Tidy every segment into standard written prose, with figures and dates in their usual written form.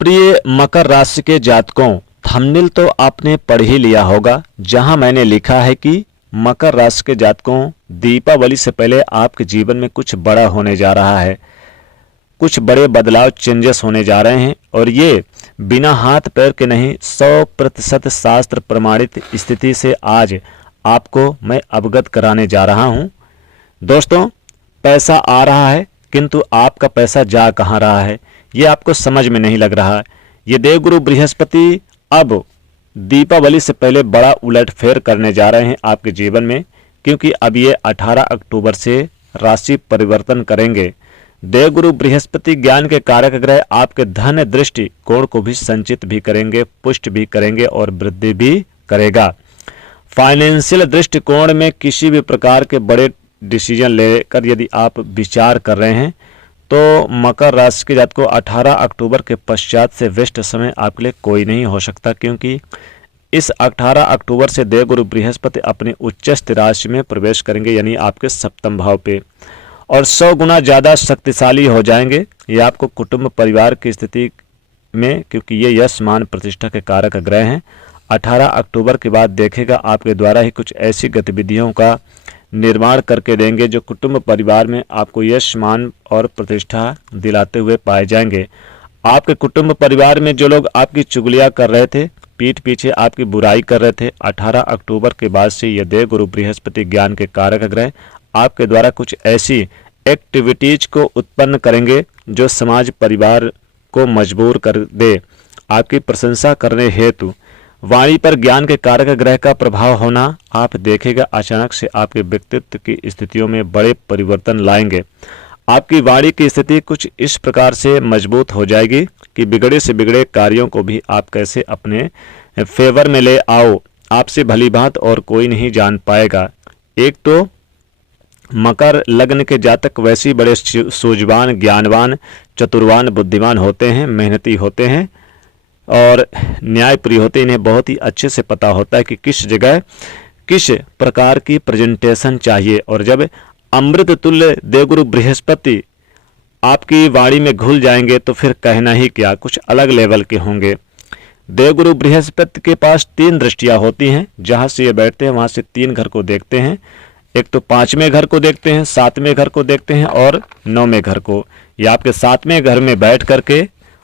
प्रिय मकर राशि के जातकों, थंबनेल तो आपने पढ़ ही लिया होगा, जहां मैंने लिखा है कि मकर राशि के जातकों, दीपावली से पहले आपके जीवन में कुछ बड़ा होने जा रहा है। कुछ बड़े बदलाव, चेंजेस होने जा रहे हैं और ये बिना हाथ पैर के नहीं, 100% शास्त्र प्रमाणित स्थिति से आज आपको मैं अवगत कराने जा रहा हूं। दोस्तों, पैसा आ रहा है किंतु आपका पैसा जा कहाँ रहा है, ये आपको समझ में नहीं लग रहा है। ये देवगुरु बृहस्पति अब दीपावली से पहले बड़ा उलटफेर करने जा रहे हैं आपके जीवन में, क्योंकि अब ये 18 अक्टूबर से राशि परिवर्तन करेंगे। देवगुरु बृहस्पति ज्ञान के कारक ग्रह आपके धन दृष्टि कोण को भी संचित भी करेंगे, पुष्ट भी करेंगे और वृद्धि भी करेगा। फाइनेंशियल दृष्टिकोण में किसी भी प्रकार के बड़े डिसीजन लेकर यदि आप विचार कर रहे हैं तो मकर राशि के जातकों 18 अक्टूबर के पश्चात से बेस्ट समय आपके लिए कोई नहीं हो सकता, क्योंकि इस 18 अक्टूबर से देवगुरु बृहस्पति अपनी उच्चस्थ राशि में प्रवेश करेंगे, यानी आपके सप्तम भाव पे, और 100 गुना ज़्यादा शक्तिशाली हो जाएंगे। ये आपको कुटुंब परिवार की स्थिति में, क्योंकि ये यश मान प्रतिष्ठा के कारक ग्रह हैं, 18 अक्टूबर के बाद देखेगा आपके द्वारा ही कुछ ऐसी गतिविधियों का निर्माण करके देंगे जो कुटुंब परिवार में आपको यश मान और प्रतिष्ठा दिलाते हुए पाए जाएंगे। आपके कुटुंब परिवार में जो लोग आपकी चुगलियां कर रहे थे, पीठ पीछे आपकी बुराई कर रहे थे, 18 अक्टूबर के बाद से ये देवगुरु बृहस्पति ज्ञान के कारक ग्रह आपके द्वारा कुछ ऐसी एक्टिविटीज को उत्पन्न करेंगे जो समाज परिवार को मजबूर कर दे आपकी प्रशंसा करने हेतु। वाणी पर ज्ञान के कारक ग्रह का प्रभाव होना आप देखेगा अचानक से आपके व्यक्तित्व की स्थितियों में बड़े परिवर्तन लाएंगे। आपकी वाणी की स्थिति कुछ इस प्रकार से मजबूत हो जाएगी कि बिगड़े से बिगड़े कार्यों को भी आप कैसे अपने फेवर में ले आओ, आपसे भली भांत और कोई नहीं जान पाएगा। एक तो मकर लग्न के जातक वैसे ही बड़े सूझवान, ज्ञानवान, चतुरवान, बुद्धिमान होते हैं, मेहनती होते हैं और न्यायप्रिय होते हैं। इन्हें बहुत ही अच्छे से पता होता है कि किस जगह किस प्रकार की प्रेजेंटेशन चाहिए, और जब अमृत तुल्य देवगुरु बृहस्पति आपकी वाणी में घुल जाएंगे तो फिर कहना ही क्या, कुछ अलग लेवल के होंगे। देवगुरु बृहस्पति के पास 3 दृष्टियां होती हैं, जहां से ये बैठते हैं वहां से 3 घर को देखते हैं। एक तो 5वें घर को देखते हैं, 7वें घर को देखते हैं और 9वें घर को। ये आपके 7वें घर में बैठ करके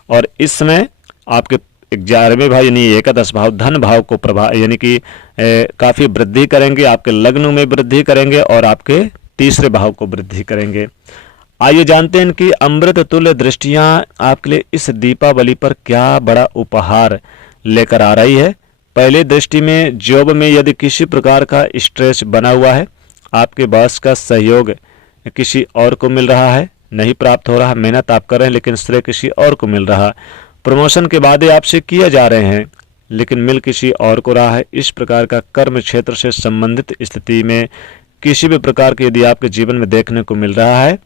और इस समय आपके 11वें भाव यानी एकादश भाव धन भाव को प्रभाव यानी कि काफ़ी वृद्धि करेंगे, आपके लग्न में वृद्धि करेंगे और आपके 3रे भाव को वृद्धि करेंगे। आइए जानते हैं कि अमृत तुल्य दृष्टियां आपके लिए इस दीपावली पर क्या बड़ा उपहार लेकर आ रही है। पहले दृष्टि में जॉब में यदि किसी प्रकार का स्ट्रेस बना हुआ है, आपके बॉस का सहयोग किसी और को मिल रहा है, नहीं प्राप्त हो रहा, मेहनत आप कर रहे हैं लेकिन श्रेय किसी और को मिल रहा, प्रमोशन के वादे आपसे किए जा रहे हैं लेकिन मिल किसी और को रहा है। इस प्रकार का कर्म क्षेत्र से संबंधित स्थिति में किसी भी प्रकार के यदि आपके जीवन में देखने को मिल रहा है,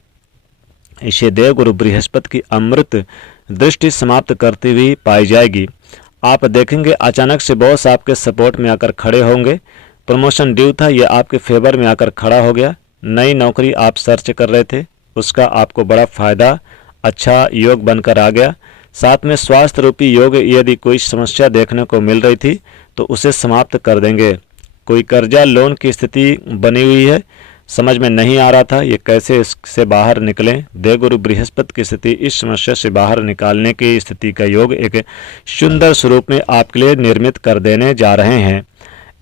इसे देवगुरु बृहस्पति की अमृत दृष्टि समाप्त करती हुई पाई जाएगी। आप देखेंगे अचानक से बॉस आपके सपोर्ट में आकर खड़े होंगे। प्रमोशन ड्यू था, ये आपके फेवर में आकर खड़ा हो गया। नई नौकरी आप सर्च कर रहे थे, उसका आपको बड़ा फायदा, अच्छा योग बनकर आ गया। साथ में स्वास्थ्य रूपी योग, यदि कोई समस्या देखने को मिल रही थी तो उसे समाप्त कर देंगे। कोई कर्जा लोन की स्थिति बनी हुई है, समझ में नहीं आ रहा था ये कैसे इससे बाहर निकलें, देवगुरु बृहस्पति की स्थिति इस समस्या से बाहर निकालने की स्थिति का योग एक सुंदर स्वरूप में आपके लिए निर्मित कर देने जा रहे हैं।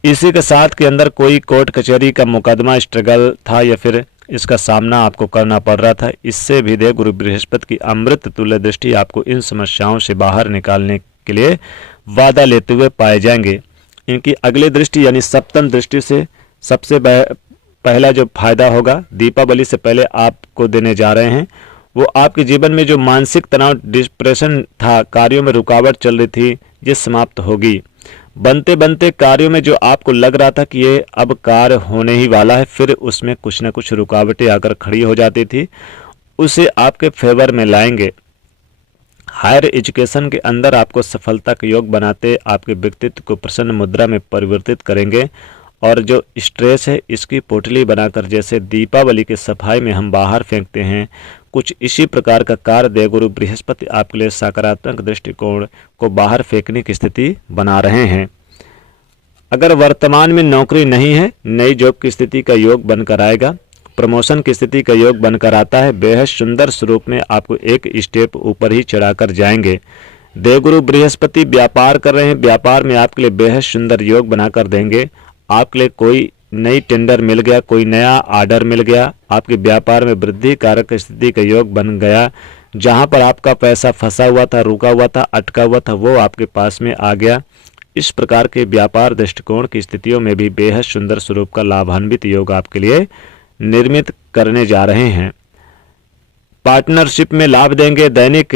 इसी के साथ के अंदर कोई कोर्ट कचहरी का मुकदमा स्ट्रगल था या फिर इसका सामना आपको करना पड़ रहा था, इससे भी देवगुरु बृहस्पति की अमृत तुल्य दृष्टि आपको इन समस्याओं से बाहर निकालने के लिए वादा लेते हुए पाए जाएंगे। इनकी अगली दृष्टि यानी सप्तम दृष्टि से सबसे पहला जो फायदा होगा दीपावली से पहले आपको देने जा रहे हैं, वो आपके जीवन में जो मानसिक तनाव, डिप्रेशन था, कार्यों में रुकावट चल रही थी, ये समाप्त होगी। बनते बनते कार्यों में जो आपको लग रहा था कि ये अब कार्य होने ही वाला है, फिर उसमें कुछ न कुछ रुकावटें आकर खड़ी हो जाती थी, उसे आपके फेवर में लाएंगे। हायर एजुकेशन के अंदर आपको सफलता का योग बनाते आपके व्यक्तित्व को प्रसन्न मुद्रा में परिवर्तित करेंगे और जो स्ट्रेस है इसकी पोटली बनाकर जैसे दीपावली के सफाई में हम बाहर फेंकते हैं, कुछ इसी प्रकार का कार्य देवगुरु बृहस्पति आपके लिए सकारात्मक दृष्टिकोण को बाहर फेंकने की स्थिति बना रहे हैं। अगर वर्तमान में नौकरी नहीं है, नई जॉब की स्थिति का योग बनकर आएगा, प्रमोशन की स्थिति का योग बनकर आता है। बेहद सुंदर स्वरूप में आपको एक स्टेप ऊपर ही चढ़ाकर जाएंगे। देवगुरु बृहस्पति व्यापार कर रहे हैं, व्यापार में आपके लिए बेहद सुंदर योग बनाकर देंगे। आपके लिए कोई नई टेंडर मिल गया, कोई नया आर्डर मिल गया, आपके व्यापार में वृद्धि कारक स्थिति का योग बन गया। जहां पर आपका पैसा फंसा हुआ था, रुका हुआ था, अटका हुआ था, वो आपके पास में आ गया। इस प्रकार के व्यापार दृष्टिकोण की स्थितियों में भी बेहद सुंदर स्वरूप का लाभान्वित योग आपके लिए निर्मित करने जा रहे हैं। पार्टनरशिप में लाभ देंगे, दैनिक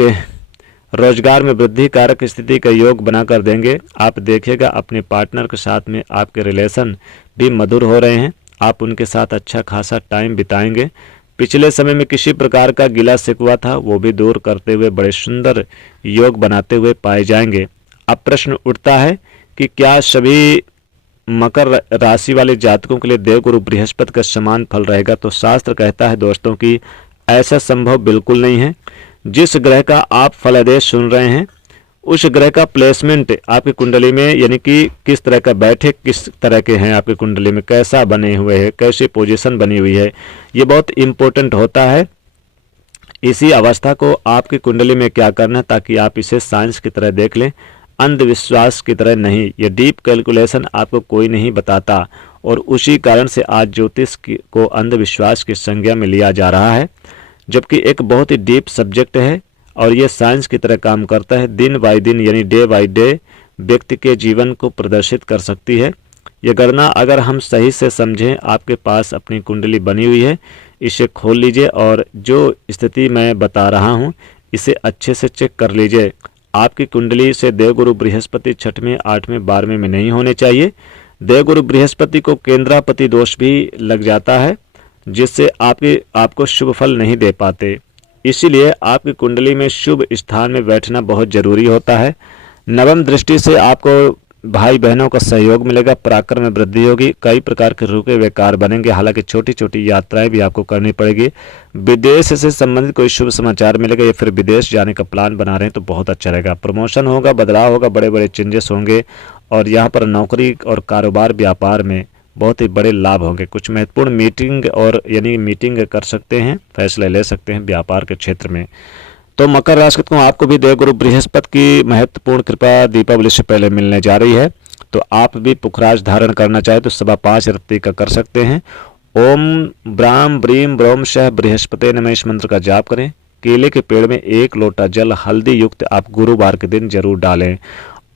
रोजगार में वृद्धि कारक स्थिति का योग बनाकर देंगे। आप देखिएगा अपने पार्टनर के साथ में आपके रिलेशन भी मधुर हो रहे हैं, आप उनके साथ अच्छा खासा टाइम बिताएंगे। पिछले समय में किसी प्रकार का गिला शिकवा था वो भी दूर करते हुए बड़े सुंदर योग बनाते हुए पाए जाएंगे। अब प्रश्न उठता है कि क्या सभी मकर राशि वाले जातकों के लिए देवगुरु बृहस्पति का समान फल रहेगा? तो शास्त्र कहता है दोस्तों कि ऐसा संभव बिल्कुल नहीं है। जिस ग्रह का आप फलादेश सुन रहे हैं उस ग्रह का प्लेसमेंट आपकी कुंडली में, यानी कि किस तरह का बैठे, किस तरह के हैं आपकी कुंडली में, कैसा बने हुए हैं, कैसी पोजीशन बनी हुई है, ये बहुत इंपॉर्टेंट होता है। इसी अवस्था को आपकी कुंडली में क्या करना है ताकि आप इसे साइंस की तरह देख लें, अंधविश्वास की तरह नहीं। ये डीप कैलकुलेशन आपको कोई नहीं बताता और उसी कारण से आज ज्योतिष को अंधविश्वास की संज्ञा में लिया जा रहा है, जबकि एक बहुत ही डीप सब्जेक्ट है और ये साइंस की तरह काम करता है। दिन बाय दिन यानी डे बाय डे व्यक्ति के जीवन को प्रदर्शित कर सकती है। ये गणना अगर हम सही से समझें, आपके पास अपनी कुंडली बनी हुई है, इसे खोल लीजिए और जो स्थिति मैं बता रहा हूँ इसे अच्छे से चेक कर लीजिए। आपकी कुंडली से देवगुरु बृहस्पति 6वें, 8वें, 12वें में नहीं होने चाहिए। देवगुरु बृहस्पति को केंद्रापति दोष भी लग जाता है जिससे आपको शुभ फल नहीं दे पाते। इसीलिए आपकी कुंडली में शुभ स्थान में बैठना बहुत जरूरी होता है। नवम दृष्टि से आपको भाई बहनों का सहयोग मिलेगा, पराक्रम में वृद्धि होगी, कई प्रकार के रुके हुए कार्य बनेंगे। हालांकि छोटी छोटी यात्राएं भी आपको करनी पड़ेगी। विदेश से संबंधित कोई शुभ समाचार मिलेगा या फिर विदेश जाने का प्लान बना रहे हैं तो बहुत अच्छा रहेगा। प्रमोशन होगा, बदलाव होगा, बड़े बड़े चेंजेस होंगे और यहाँ पर नौकरी और कारोबार व्यापार में बहुत ही बड़े लाभ होंगे। कुछ महत्वपूर्ण मीटिंग और यानी मीटिंग कर सकते हैं, फैसले ले सकते हैं व्यापार के क्षेत्र में। तो मकर राशि को आपको भी देवगुरु बृहस्पति की महत्वपूर्ण कृपा दीपावली से पहले मिलने जा रही है। तो आप भी पुखराज धारण करना चाहे तो 5.25 रत्ती का कर सकते हैं। ओम ब्राम ब्रीम ब्रोम शह बृहस्पति नमः इस मंत्र का जाप करें। केले के पेड़ में 1 लोटा जल हल्दी युक्त आप गुरुवार के दिन जरूर डालें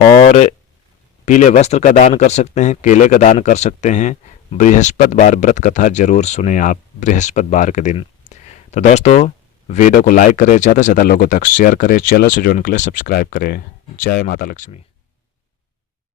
और पीले वस्त्र का दान कर सकते हैं, केले का दान कर सकते हैं। बृहस्पतिवार व्रत कथा जरूर सुने आप बृहस्पतिवार के दिन। तो दोस्तों वीडियो को लाइक करें, ज़्यादा से ज़्यादा लोगों तक शेयर करें, चैनल से जुड़ने के लिए सब्सक्राइब करें। जय माता लक्ष्मी।